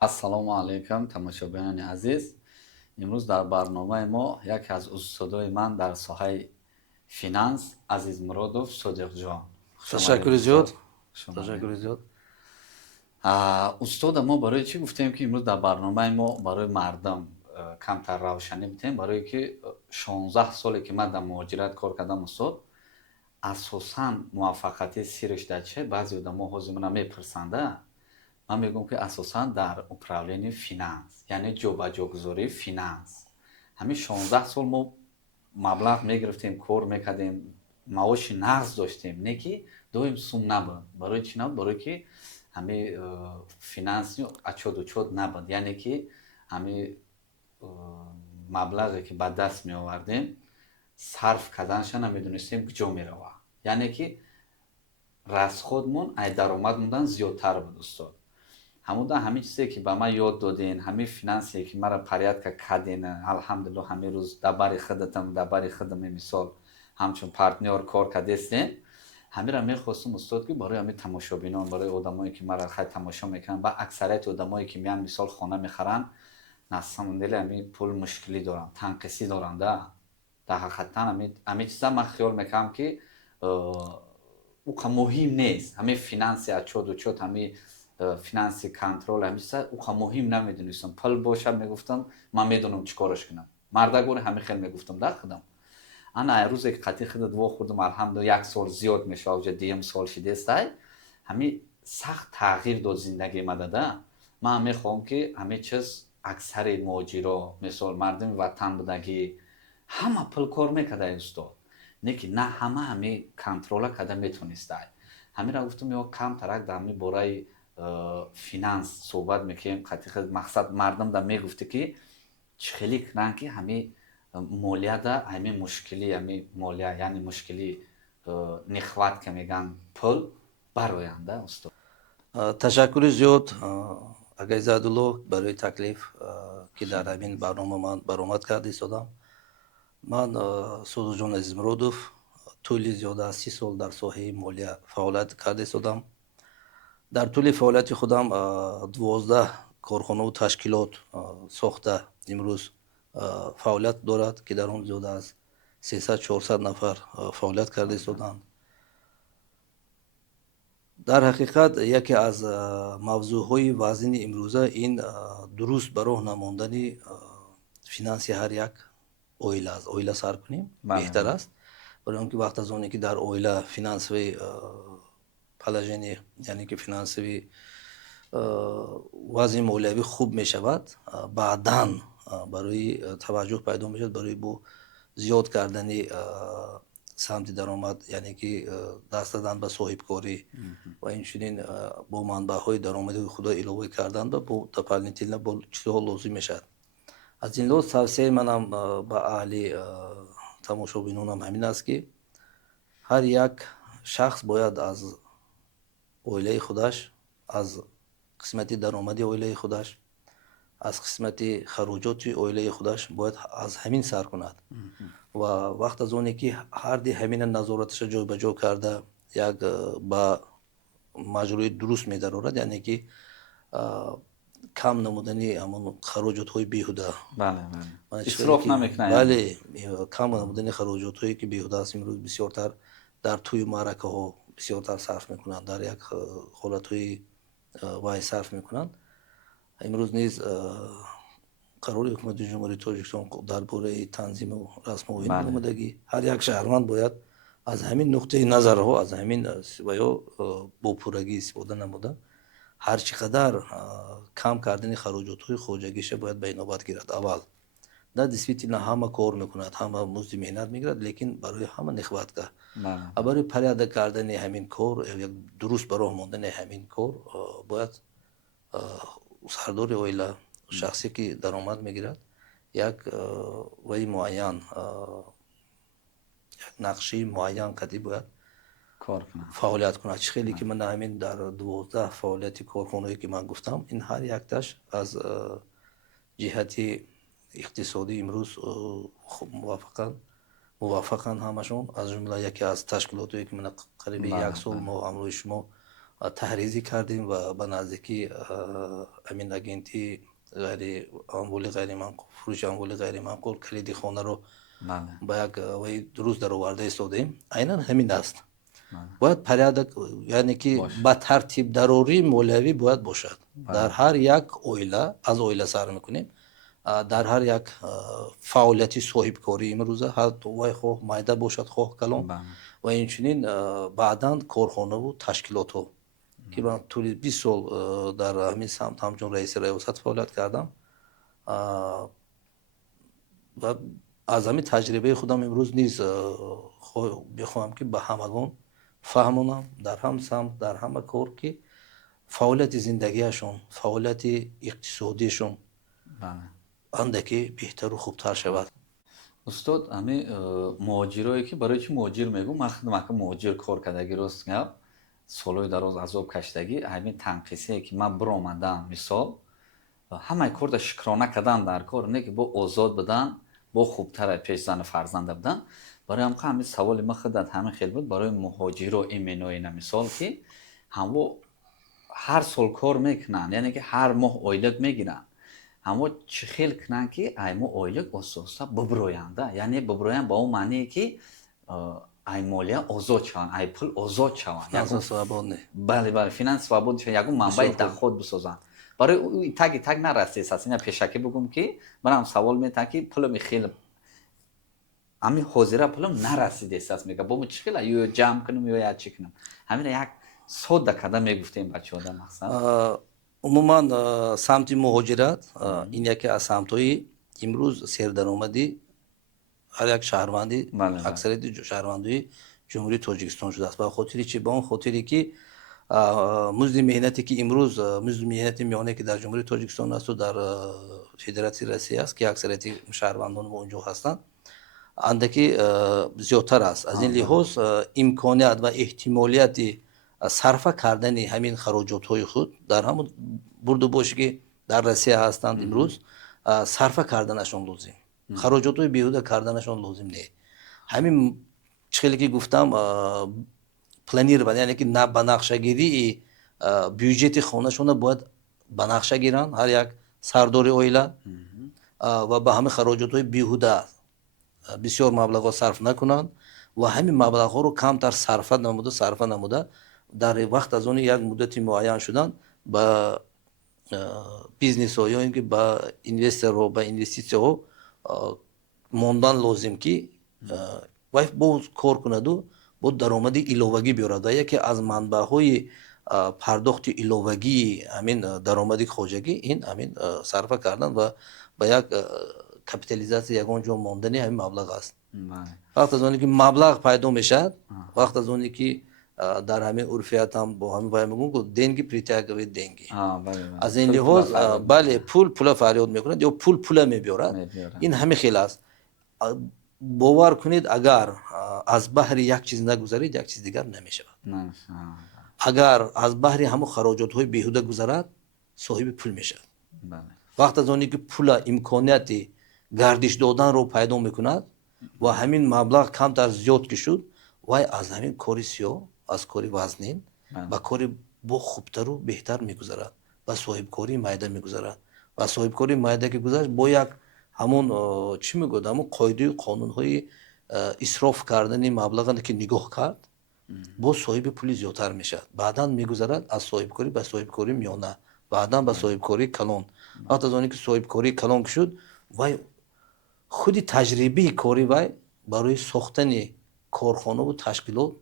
ассалому алайкум тамошобинони азиз. имрӯз дар барномаи мо яке аз устодои ман дар соҳаи финанс Азизмуродов Содиқҷон. Ташаккури зиёд. Ташаккури зиёд. Устода, мо барои чӣ гуфтем ки имрӯз дар барномаи мо барои мардум камтар равшанӣ битем? Барое ки 16 соле ки ман дар муҳоҷират кор кардам устод, асосан муваффақияти сирриш дар чие? Баъзе одамо ҳозир мана мепурсанда. Ман мегӯям ки асосан дар управлении финанс, яъне ҷобаҷогузории финанс. Ҳамин 16 сол мо маблағ мегирифтем, кор мекардем, маоши нағз доштем, не ки доим сум набуд. Барои чӣ набуд? Барое ки ҳамин финанси ачодучод набуд, яъне ки ҳамин маблағе ки ба даст меовардем, сарф карданаша намедонистем куҷо меравад. Яъне ки расходмон ай даромадмондан зиёдтар буд устод. ҳамуда ҳамин чизе ки ба ман ёд доден, ҳамин финансе ки мара порядка карден, алҳамдулилло ҳамин рӯз дар бари худатам, дар бари худаме мисол ҳамчун партнёр кор кардестем. ҳамира мехостум устод ки барои ҳамин тамошобинон, барои одамое ки мара хай тамошо мекунанд, ба аксарияти одамое ки меянд мисол хона мехаранд, на самом деле ҳамин пул мушкилӣ доранд, танқисӣ доранда. Дар ҳақиқатан ҳамин чиза ман хиёл мекардам ки уқа муҳим нест. ҳамин финанси ачодучод, ҳамин финанси контрол, ҳамин чиза уқа муҳим намедонистам. Пул бошад мегуфтам, ман медонам чӣ кораш кунам. Мардагоре ҳамин хел мегуфтам дар худам. Ана рӯзе ки қатъи худат вохӯрдам, алҳамдулилла 1 сол зиёд мешавад, уҷа 2 сол шидестай, ҳамин сахт тағйир дод зиндагии ма дада. Ман мехоҳам ки ҳамин чиз аксари муҳоҷиро, мисол мардуми ватан будагӣ, ҳама пул кор мекардай устод, не ки на ҳама ҳамин контрола карда метонистай. ҳаминро гуфтам ё камтарак дар ҳамин бораи финанс суҳбат мекунем. қатъи мақсад мардум да мегуфти ки чӣ хеле кунанд ки ҳамин молияда ҳамин мушкили, ҳамин молия яъне мушкили нехватка меган пул бароянда устод. Ташаккури зиёд Агай Зайдулло барои таклиф ки дар ҳамин барнома ман баромад карда истодам. Ман Содиқҷон Азизмуродов тӯли зиёда аз 30 сол дар соҳаи молия фаъолият карда истодам. дар тӯли фаъолияти худам 12 корхонаву ташкилот сохта имрӯз фаъолият дорад ки дар он зиёда аз 300-400 нафар фаъолият карда истоданд. дар ҳақиқат яке аз мавзӯъҳои вазнини имрӯза ин дуруст ба роҳ намондани финанси ҳар як оила аст. Оила сар кунем беҳтар аст, барои он ки вақт аз оне ки дар оила финансови положение, яъне ки финансови вазъи молиявӣ хуб мешавад, баъдан барои таваҷҷӯҳ пайдо мешавад барои бо зиёд кардани самти даромад, яъне ки даст задан ба соҳибкорӣ ва инчунин бо манбаъҳои даромади худо илова кардан ба бо дополнительно бо чизҳо лозим мешавад. аз ин лиҳоз тавсияи манам ба аҳли тамошобинонам ҳамин аст ки ҳар як шахс бояд аз оилаи худаш, аз қисмати даромади оилаи худаш, аз қисмати хароҷоти оилаи худаш бояд аз ҳамин сар кунад. ва вақт аз оне ки ҳарди ҳамина назораташа ҷойбаҷо карда як ба маҷрои дуруст медарорад, яъне ки кам намудани ҳамон хароҷотҳои беҳуда. исроф намекунад. бале, кам намудани хароҷотҳое ки беҳуда аст. имрӯз бисёртар дар тӯю маъракаҳо бисёртар сарф мекунанд, дар як ҳолатҳои вай сарф мекунанд. имрӯз низ қарори ҳукумати ҷумҳурии Тоҷикистон дар бораи танзиму расмоин омадагӣ ҳар як шаҳрванд бояд аз ҳамин нуқтаи назарҳо, аз ҳамин ва ё бо пуррагӣ истифода намуда ҳар чӣ қадар кам кардани хароҷотҳои хоҷагиша бояд ба инобат гирад. Аввал да действительно ҳама кор мекунад, ҳама музди меҳнат мегирад, лекин барои ҳама нехватка. барои порядок кардани ҳамин кор, як дуруст ба роҳ мондани ҳамин кор бояд сардори оила, шахсе ки даромад мегирад, як ваи муайян, як нақши муайян қадӣ бояд фаъолият кунад. чӣ хеле ки ман ҳамин дар 12 фаъолияти корхонаое ки ман гуфтам, ин ҳар якташ аз ҷиҳати иқтисодӣ имрӯз муваффақанд ҳамашон. аз ҷумла яке аз ташкилотое ки ман қариби 1 сол мо ҳамроҳи шумо таҳризӣ кардем ва ба наздики амин агенти фурӯши амволи ғайриманқул калиди хонаро бале, ба як рӯз дароварда истодем. Айнан ҳамин аст. бале. бояд порядок, яъне ки Бош. ба тартибдарории молиявӣ бояд бошад. Бале. Дар ҳар як оила, аз оила сар мекунем, дар ҳар як фаъолияти соҳибкорӣ имрӯза вай хоҳ майда бошад, хоҳ калон, Бале. ва инчунин баъдан корхонаву ташкилотҳо ки ман тӯли 20 сол дар ҳамин самт ҳамчун раиси раёсат фаъолият кардам ва аз ҳамин таҷрибаи худам имрӯз низ бихоҳам ки ба ҳамагон фаҳмонам дар ҳам самт, дар ҳама кор ки фаъолияти зиндагиашон, фаъолияти иқтисодиашон Бале. андаке беҳтару хубтар шавад. устод ҳамин муҳоҷирое ки барои чӣ муҳоҷир мегӯ, ман худам ака муҳоҷир кор кардагӣ рост гап, солҳои дароз азоб кашидагӣ, ҳамин танқисие ки ман биромадам мисол ҳамаи корда шукрона кардан дар кор не ки бо озод будан, бо хубтара пеш зану фарзанда будан. Барои ҳамқа ҳамин саволи ма худат ҳамин хел буд барои муҳоҷиро именоина мисол ки ҳамо ҳар сол кор мекунанд, яъне ки ҳар моҳ ойлик мегиранд. ҳамо чӣ хел кунанд ки аймо ойлик ососа бибироянда, яъне бибироянд ба он маъние ки ай молия озод шаванд, ай пул озод шаванд. Бале, бале, финанс свобод шаванд, ягон манбаи доход бисозанд. барои таги таг нарасез ина пешакӣ бигум ки манам савол метам ки пулами хел ами ҳозира пулам нарасидест аст мега бо чӣ хела ё ҷамъ кунам ё як чӣ кунам. ҳамина як содда карда мегуфтем бачаҳода мақсад. умуман самти муҳоҷират ин яке аз самтҳои имрӯз сердаромади ҳар як шаҳрванди, аксарияти шаҳрвандои ҷумҳурии Тоҷикистон шудааст. Ба хотири чӣ? Ба он хотире ки музди меҳнате ки имрӯз музди меҳнати миёнае ки дар ҷумҳурии Тоҷикистон асту дар Федератсияи Россия аст ки аксарияти шаҳрвандон мо онҷо ҳастанд, андаке зиёдтар аст. Аз ин лиҳоз имконият ва эҳтимолияти сарфа кардани ҳамин хароҷотҳои худ дар ҳамон бурду боше ки дар Россия ҳастанд имрӯз сарфа карданашон лозим. хароҷотҳои беҳуда карданашон лозим не. ҳамин чӣ хеле ки гуфтам планирован, яъне ки ба нақшагирии бюҷети хонашона бояд ба нақша гиранд ҳар як сардори оила ва ба ҳамин хароҷотҳои беҳуда бисёр маблағҳо сарф накунанд ва ҳамин маблағҳоро камтар сарфа намуда дар вақт аз они як муддати муайян шудан ба бизнесҳо ё ин ки ба инвесторҳо, ба инвеститсияҳо мондан лозим ки вай бо кор кунаду бо даромади иловагӣ биёрад ва яке аз манбаъҳои пардохти иловагии ҳамин даромади хоҷагӣ ин ҳамин сарфа кардан ва ба як капитализация ягон ҷо мондани ҳамин маблағ аст. вақт аз оне ки маблағ пайдо мешавад, вақт аз оне ки дар ҳамин урфиятам бо ҳамин вай мегӯм ки денги притягивает денги. аз ин лиҳоз бале пула фарёд мекунад ё пула мебиёрад. ин ҳамин хел аст. бовар кунед, агар аз баҳри як чиз нагузаред, як чиз дигар намешавад. агар аз баҳри ҳамон хароҷотҳои беҳуда гузарад, соҳиби пул мешавад. вақт аз оне ки пула имконияти гардиш доданро пайдо мекунад ва ҳамин маблағ камтар зиёд ки шуд, вай аз ҳамин кори сиёҳ, аз кори вазнин ба кори бо хубтару беҳтар мегузарад, ба соҳибкории майда мегузарад. ва соҳибкории майда ки гузашт бо як ҳамон чӣ мегӯяд, ҳамон қоидаю қонунҳои исроф кардани маблағане ки нигоҳ кард, бо соҳиби пули зиёдтар мешавад. баъдан мегузарад аз соҳибкорӣ ба соҳибкории миёна, баъдан ба соҳибкории калон. вақт аз оне ки соҳибкории калон ки шуд, вай худи таҷрибаи кори вай барои сохтани корхонаву ташкилот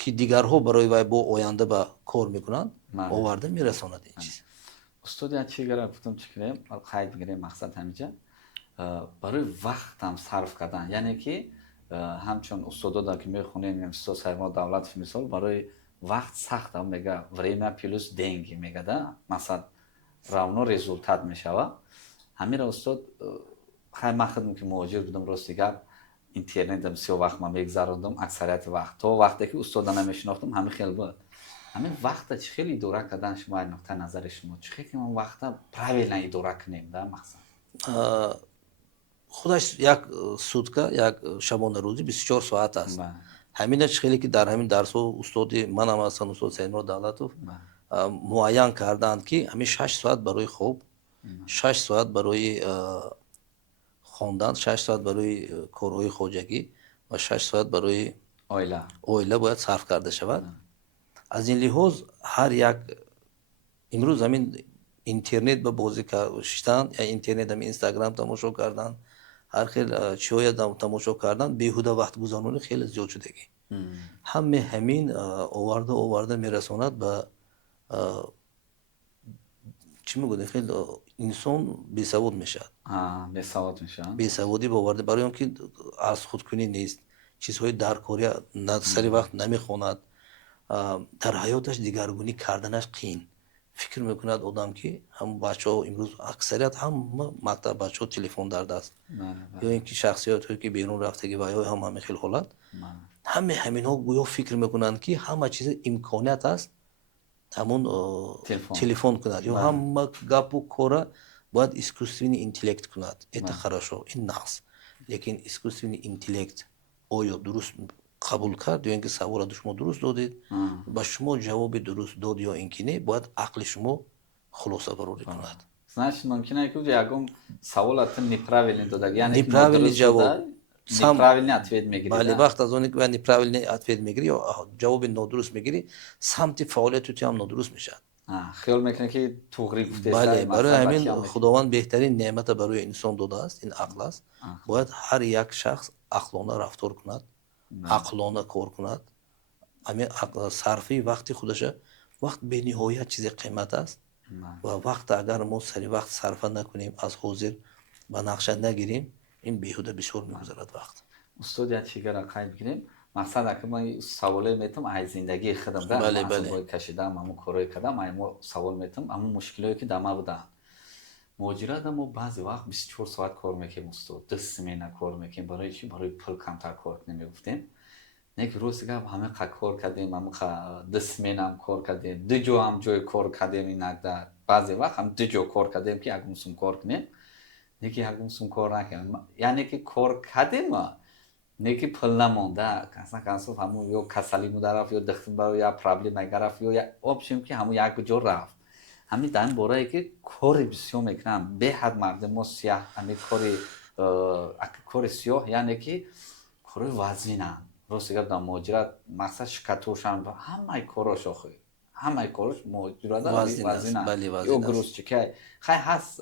ки дигарҳо барои вай бо оянда ба кор мекунанд, оварда мерасонад ин чиз. устод як чиз гара гуфтам чӣ кунем, қайд бигирем мақсад ҳамиҷа барои вақтам сарф кардан, яъне ки ҳамчун устодода ки мехонем устод Саймон Давлатов мисол барои вақт сахта мега время плюс деньги мегада масад равно результат мешава. ҳамира устод хай ман худам ки муҳоҷир будам рости гап интернетам бисёр вақт ман мегзарондам, аксарияти вақт то вақте ки устода намешинохтам ҳамин хел буд. ҳамин вақта чӣ хел идора кардан шумо нуқтаи назари шумо чӣ хел ки ман вақта правилно идора кунем да мақсад худаш як сутка, як шабонарӯзӣ 24 соат аст. ҳаминаш хеле ки дар ҳамин дарсҳо устоди манам ҳастанд, устоди Саидмурод Давлатов муайян карданд ки ҳамин 6 соат барои хоб, 6 соат барои хондан, 6 соат барои корҳои хоҷагӣ ва 6 соат барои оила бояд сарф карда шавад. Аз ин лиҳоз ҳар як имрӯз ҳамин интернет ба бозӣ каштан, я интернет ҳамин Инстаграм тамошо кардан, ҳар хел чиҳоя тамошо кардан, беҳуда вақт гузаронӣ хеле зиёд шудагӣ. Ҳамаи ҳамин оварда мерасонад ба чӣ мегӯдем, хел инсон бесавод мешавад. Бесаводӣ боварда, барои он ки аз худкунӣ нест, чизҳои даркорӣ сари вақт намехонад, дар ҳаёташ дигаргунӣ карданаш қиин. Фикр мекунад одам ки ҳам бачаҳо имрӯз аксарият ҳама мактаб бачаҳо телефон дар даст, ё ин ки шахсиятҳое ки берун рафтагӣ ва ё ҳам ҳамин хел ҳолат, ҳамаи ҳаминҳо гӯё фикр мекунанд ки ҳама чиз имконият аст ҳамун телефон кунад, ё ҳама гапу кора бояд искусственный интеллект кунад. Это хорошо, ин нақс. Лекин искусственный интеллект оё дуруст қабул кард, ё ин ки савола шумо дуруст додед, ба шумо ҷавоби дуруст дод ё ин ки не, бояд ақли шумо хулосабарорӣ кунад. Значит, мумкин аст ки ягон саволат неправильно додад, яъне неправильный ҷавоб, неправильный ответ мегирӣ. Бале, вақт аз оне ки неправильный ответ мегирӣ ё ҷавоби нодуруст мегирӣ, самти фаъолияти ту ҳам нодуруст мешавад. хиёл мекунӣ ки туғрӣ гуфтест. Бале, барои ҳамин худованд беҳтарин неъмата барои инсон додааст, ин ақл аст. Бояд ҳар як шахс ақлона рафтор кунад, ақлона кор кунад. ҳамин сарфи вақти худаша, вақт бениҳоят чизи қимат аст ва вақт агар мо сари вақт сарфа накунем, аз ҳозир ба нақша нагирем, ин беҳуда бисёр мегузарад вақт. Устод як чигара қайд бигирем. Мақсад аки ман саволе метам ай зиндагии худам да масъулият кашидам, ҳамун корое кардам, ай мо савол метам, ҳамун мушкилое ки дар ма буданд. Муоҷирада мо баъзе вақт 24 соат кор мекунем устод, 2 смена кор мекунем. Барои чӣ? Барои пул камтар кор кунем мегуфтем. Не ки рӯз гап ҳамақа кор кардем, ҳамақа 2 сменам кор кардем, 2 ҷо ҳам ҷои кор кардем, инакда баъзе вақт ҳам 2 ҷо кор кардем ки 1 сум кор кунем. Не ки 1 сум кор накунем. Яъне ки кор кардем, не ки пул намонда, касо ҳамун ё касалиму дарафт, ё духтурбаро я проблемаи гарафт, ё обшим ки ҳамун як ҷо рафт. ҳамин дар ин борае ки кори бисёр мекунам. Беҳад мардум мо сиёҳ, ҳамин кори сиёҳ, яъне ки кори вазинанд. Рости гап дар муоҷират мақсад шикатошан ҳамаи кораш охир. Ҳамаи кораш муоҷирада вазинанд. Ё грузчикай. Хай ҳаст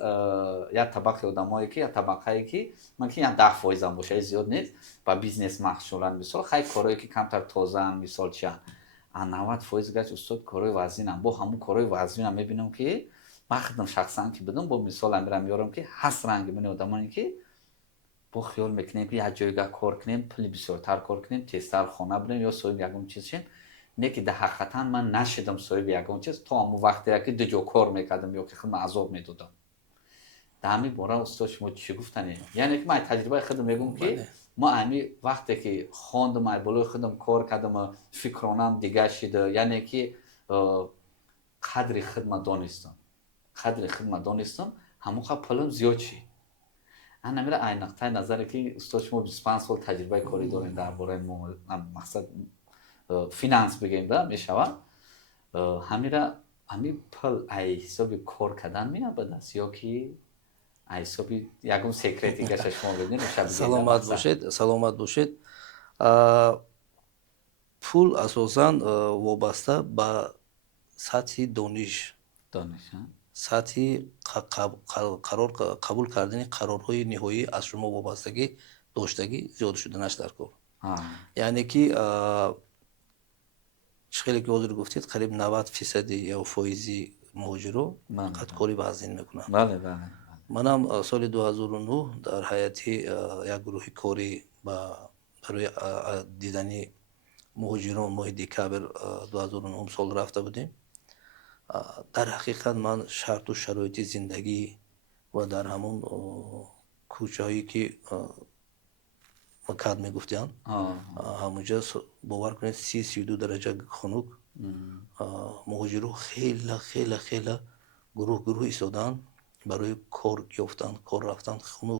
як табақаи одамое ки, як табақае ки мумкин 10% боша, зиёд нест, ба бизнес махшуран мисол, хай корое ки камтар тозаан мисол чия. 90% гач устод корои вазинанд. Бо ҳамун корои вазинам мебинам ки ман худам шахсан ки будам, бо мисолам мирам меёрам ки ҳаст ранги мани одамоне ки бо хиёл мекунем ки як ҷойгah кор кунем, пули бисёртар кор кунем, тезтар хона бурем ё соҳиби ягон чиз шем. Не ки дар ҳақиқатан ман нашидам соҳиби ягон чиз, то ҳамун вақте ки 2 ҷо кор мекардам ё ки худам азоб медодам. Дар ҳамин бора устод шумо чӣ гуфтанӣ? Яъне ки ман таҷрибаи худам мегӯям ки мо ҳамин вақте ки хондам, ай болои худам кор кардам, фикронам дигар шида, яъне ки қадри хидмат донистам, ҳамонқа пулам зиёд шид. Намира ай нуқтаи назаре ки устод шумо 25 сол таҷрибаи корӣ доред дар бораи мақсад финанс бигем да мешавад. Ҳамира ҳамин пул ай ҳисоби кор кардан меяд ба даст ё ки ай ҳисоби ягон секрети гаша шумо бидем? Саломат бошед. Пул асосан вобаста ба сатҳи дониш, сатҳи қабул кардани қарорҳои ниҳоӣ аз шумо вобастагӣ доштагӣ зиёда шуданаш дар кор. Яъне ки чӣ хеле ки ҳозир гуфтед, қариб 90% ё фоизи муҳоҷиро фақат кори вазин мекунанд. Манам соли 2009 дар ҳайати як гурӯҳи корӣ барои дидани муҳоҷирон моҳи декабр 2009 сол рафта будем. Дар ҳақиқат ман шарту шароити зиндагӣ ва дар ҳамон кӯчаҳое ки макад мегуфтанд, ҳамонҷа бовар кунед 30-32 дараҷа хунук, муҳоҷиро хела гурӯҳ истоданд барои кор ёфтан, кор рафтан хунук.